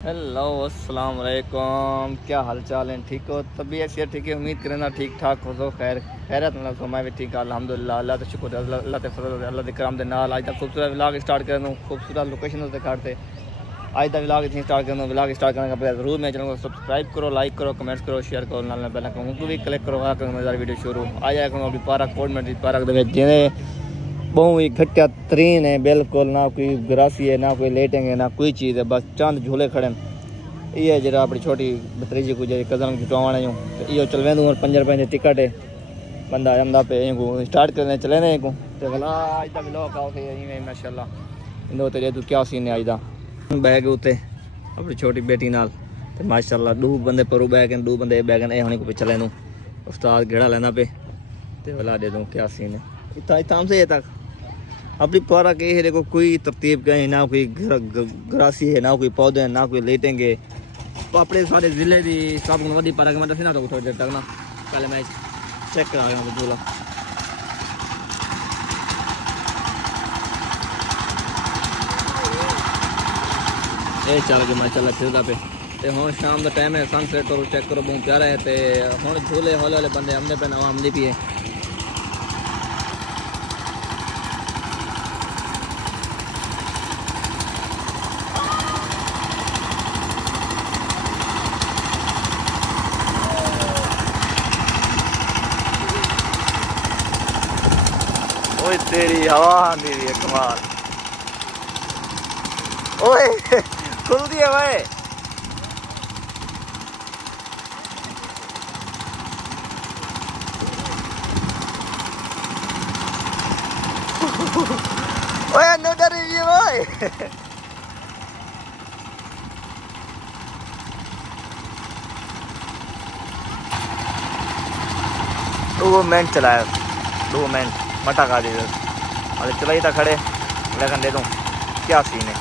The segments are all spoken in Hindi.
हेलो अस्सलाम वालेकुम, क्या हाल चाल है? ठीक हो? तबीयत से ठीक है? उम्मीद करें ठीक ठाक हो तो खैरत मतलब तो मैं भी ठीक है अल्हम्दुलिल्लाह। अल्लाह का शुक्र है, अल्लाह के फजल अल्लाह के करम दे नाल आज तक खूबसूरत व्लॉग स्टार्ट कर दूँ, खूबसूरत लोकेशन से काटते आज तक व्लॉग इतनी स्टार्ट कर दूँ। व्लॉग स्टार्ट करने का पहले ज़रूर मेरे चैनल को सब्सक्राइब करो, लाइक करो, कमेंट्स करो, शेयर करो, नाल बेल आइकन को भी क्लिक करो। मज़ेदार वीडियो शुरू आ जाए करो। अभी पार्क कोटमेंट पार्क जिन्हें बहुत ही घटिया तरीन है, बिल्कुल ना कोई ग्रासी है, ना कोई लेटिंग है, ना कोई चीज़ है, बस चंद झूले खड़े ये जरा अपनी छोटी भतरीजी को जो कज़न जुटावण आयूँ तो यो चल वेंदो और 5 रुपए की टिकट है बंदा अंदा पे को स्टार्ट करने चले ने को तो भला आज तक लोग आओ थे इवें माशाल्लाह इंदो तेरे तू क्या सीन है आज दा बैग उते अपनी छोटी बेटी नाल ते माशाल्लाह दो बंदे पर बैग दो बंदे बैग ए होने को पिछले नु उस्ताद घेड़ा लेना पे ते भला दे दूं क्या सीन है इतना इतना से तक अपनी पारा के है देखो कोई तरतीब का है ना, कोई ग्रासी है ना, कोई पौधे हैं ना, कोई लेटेंगे अपने सारे जिले भी सब वही पारा के मैं दसी ना तो थोड़ी देर तक ना पहले मैं चेक करा रहा बोला ये चल के मैं चला फिरदा पे ते हुण शाम का टाइम है, सनसेट करो चेक करो बहुत प्यारा है। ते हुण झूले हौले वाले बंदे आमदे पे नवा आमदी भी है। ओए तेरी हवा आंदी है कमाल, ओए खुल दी है भाई। ओए नो डर रही है भाई। दो मिनट चलाया, 2 मिनट मटा का दे अरे चलाई था खड़े लेकिन दे दूँ क्या सीन है।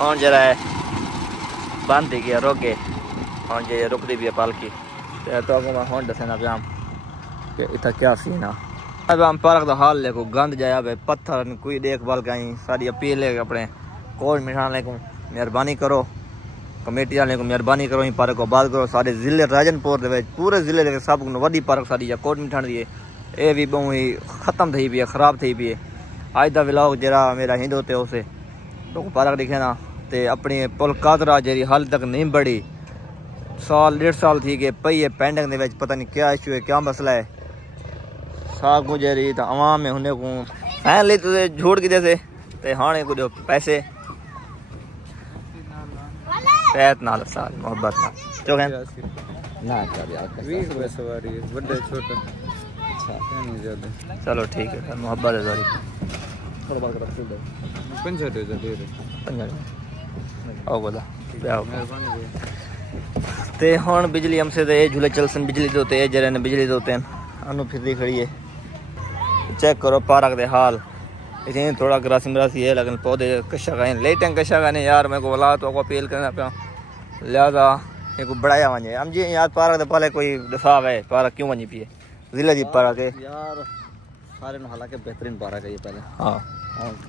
और जरा है बंद ही गया रुक गए और जे रुकती भी है पालकी तो मैं हूँ दसना पाम कि इतना क्या सीन है। अब हम पार्क का हाल देखो गंद जाया भाई पत्थर कोई देखभाल कहीं सारी अपील है अपने कोट मिठाने को मेहरबानी करो, कमेटी वाले को मेहरबानी करो, पार्क को आबाद करो। सारे जिले राजनपुर पूरे जिले के सब वही पार्क सारी या कोट मिठान दी ये भी बहुत ही ख़त्म थी पी है, ख़राब थी पी है। आज का व्लॉग जरा मेरा हिंद होते उसे तो पार्क दिखे ना तो अपनी पुल कादरा जी हाल तक नहीं बढ़ी, साल 1.5 साल थी गए पई है पेंडिंग के पता नहीं क्या इशू है क्या मसला है। साग को जरी तो आवाम में होने को फैन ली तो झूठ की जैसे तो हाँ को जो पैसे पैत नाल साल मोहब्बत ना जो ना चलो ठीक है मोहब्बत है ते हुण बिजली हमसे तो ये झूले चलसन बिजली दोते ये जरे ने बिजली दोते अनु फिरदी खड़ी है। चेक करो पार्क दे हाल इतनी थोड़ा ग्रासी मरासी है लेकिन पौधे कशा का लेटें कशा का नहीं यार मेरे को बोला तो अपील करना पाया लिहाजा एक बढ़ाया वजे हम जी यार पार्क दे पहले कोई दसाव है पार्क क्यों वजी पिए जिले की पार्क है यार सारे हालांकि बेहतरीन पार्क है ये पहले हाँ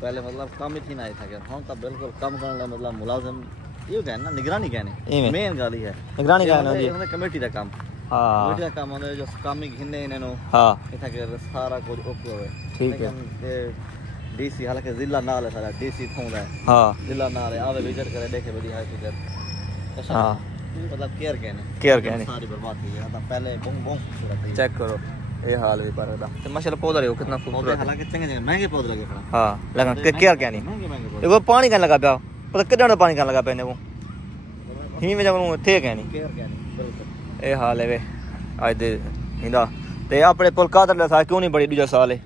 पहले मतलब कम ही थी ना था हाँ तब बिल्कुल कम करने मतलब मुलाजिम ये कहना निगरानी कहने मेन गाली है निगरानी कहना कमेटी का काम हाँ कमेटी का काम होने जो काम ही घिने इन्हें हाँ इतना के सारा कुछ ओके होवे ठीक है। डीसी हालांकि जिला नाल है सारा डीसी थोंदा है हाँ जिला नाल है आवे विजिट करे देखे बड़ी हाई फिगर हाँ मतलब केयर कहने सारी बर्बाद की गया था पहले बूम बूम चेक करो ये हाल भी पर था तो माशाल्लाह पौधा देखो कितना खूबसूरत हालांकि चंगे महंगे पौधे लगे खड़ा हां लेकिन केयर कहनी देखो पानी का लगा पिया पता कितना पानी का लगा पिया ने वो ही में जब थे कहनी केयर कहनी बिल्कुल ये हाल है वे आज दे हिंदा ते अपने पुल कादर दा सा क्यों नहीं बड़ी दूजा साल है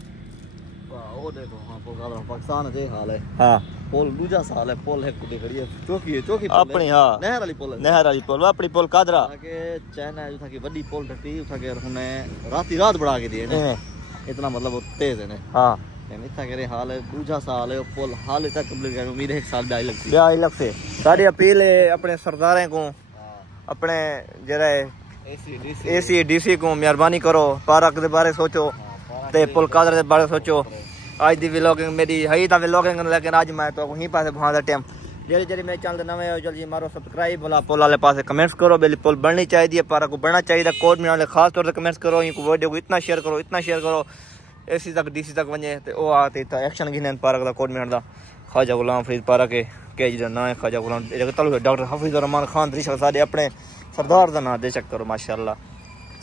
वाह ओ देखो हां पुल कादर पाकिस्तान दे हाल है हां पुल दूजा साल है पुल है कुड़ी खड़ी है चौकी अपनी हाँ नहर वाली पुल अपनी पुल कादरा के चाइना जो था कि बड़ी पुल टटी उठा के उन्होंने रात बढ़ा के दिए इतना मतलब वो तेज है हाँ इतना करे हाल है दूजा साल है पुल हाल तक कंप्लीट कर उम्मीद है 1 साल ब्याई लग से सारी अपील है अपने सरदारों को अपने जरा एसी डीसी को मेहरबानी करो पार्क के बारे सोचो ते पुल कादर के बारे सोचो। आज दी व्लॉगिंग मेरी है तो व्लॉगिंग लेकिन आज मैं तो वहीं पास भादा टाइम जल्दी जल्दी मेरे चैनल नवे हो जल्दी मारो सब्सक्राइब वाला पोल वाले पास कमेंट्स करो बेली पोल बननी चाहिए पार्क को बनना चाहिए कोड में खास तौर पर कमेंट्स करो वीडियो को इतना शेयर करो AC तक DC तक वने तो वो आते एक्शन गिने पार्क का कोड में ख्वाजा गुलाम फरीद पार्क के जी ना है ख्वाजा गुलाम डॉक्टर हफीज़ रहमान खान रिशा सारे अपने सरदार का नाम बेशक करो माशाल्लाह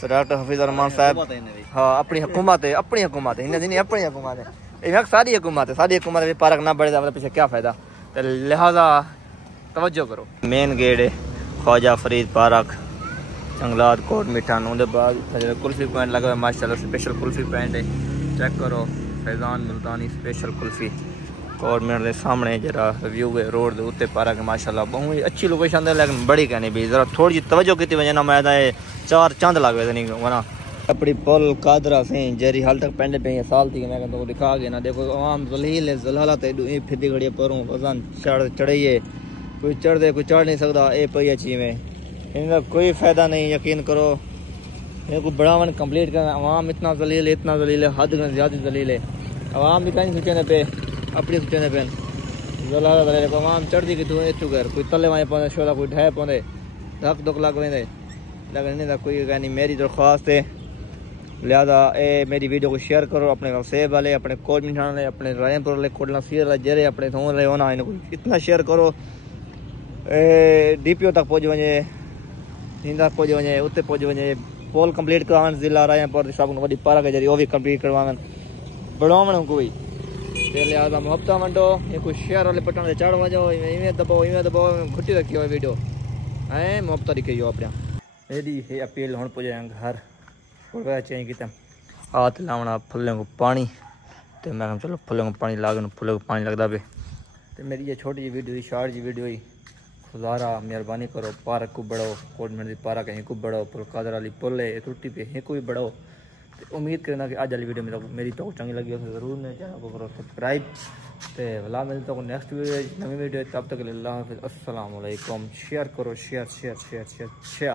डॉक्टर हफीज़ रहमान साहब हाँ अपनी हुकूमत है अपनी हुकूमत है सारी हुकूमत पार्क ना बढ़े पीछे क्या फ़ायदा तो लिहाजा तवज्जो करो मेन गेट है ख्वाजा फरीद पार्क जंगलात कोट मिठान उनके बाद कुल्फी पॉइंट लगा हुआ माशाल्लाह स्पेशल कुल्फी पॉइंट है चेक करो फैज़ान मुल्तानी स्पेशल कुल्फी कोट मिनट के सामने जरा व्यू है रोड के उत्ते पार्क माशाल्लाह बहुत अच्छी लोकेशन है लेकिन बड़ी कहनी भी जरा थोड़ी जी तवज्जो की वजह मैं चार चंद लग गए नहीं वना अपनी पुल कादरा से जेरी हाल तक पेंडे पे साल थी मैं तो दिखा गया ना देखो आवाम जलील है जलालत फिरती घड़ी परों वजन चढ़िए कोई चढ़ दे कोई चढ़ नहीं सकता ये पई अच्छी में इनका कोई फ़ायदा नहीं यकीन करो ये कोई बढ़ावन कंप्लीट करना आवाम इतना जलील है हद ज़्यादा जलील है आवाम भी कहीं सोचने पे अपनी सोचने पे जलालत देखो आवाम चढ़ती कि तू इतू कर कोई तले वहीं पौधे शोला कोई ढह पौधे धक धुक लग वेंदे लेकिन नहीं कोई कहनी मेरी दरख्वास्त है लिहाजा ए मेरी वीडियो को शेयर करो अपने सेब वाले अपने कोट मिठान वाले अपने रायमपुर वाले कोटला सीर वाले जरे अपने थोन वाले होना इनको इतना शेयर करो DPO तक पहुँच वजे हिंदा पहुँच वजे उत्ते पहुँच वजे पोल कंप्लीट करवान जिला रायमपुर सब वही पार्क है जरी वो भी कंप्लीट करवान बढ़ावन कोई लिहाजा मुहब्बत वंडो ये कोई शेयर वाले पटन से चढ़ वजो इवें दबाओ घुटी रखी हो वीडियो ऐं मुहब्बत दिखी हो अपना एडी है अपील हुण पुजे घर चेंज किया हाथ लावना फुल्लों को पानी तो मैं चलो फुल्लों को पानी लागन फुल्लों को पानी लगता पे तो मेरी ये छोटी जी वीडियो शॉर्ट जी वीडियो ही खुदारा मेहरबानी करो पार्क को बढ़ाओ कोटमेंट की पार्क है को बढ़ाओ पुल कादर वाली पुल है त्रुटि पे है को भी बढ़ाओ तो उम्मीद करना कि आज वाली वीडियो में मेरी तो चंगी लगी हो जरूर मेरे चैनल को करो सब्सक्राइब तो भला मिलता हूँ नेक्स्ट वीडियो नवी वीडियो तब तक अल्लाह हाफ़िज़ अस्सलाम वालेकुम शेयर करो शेयर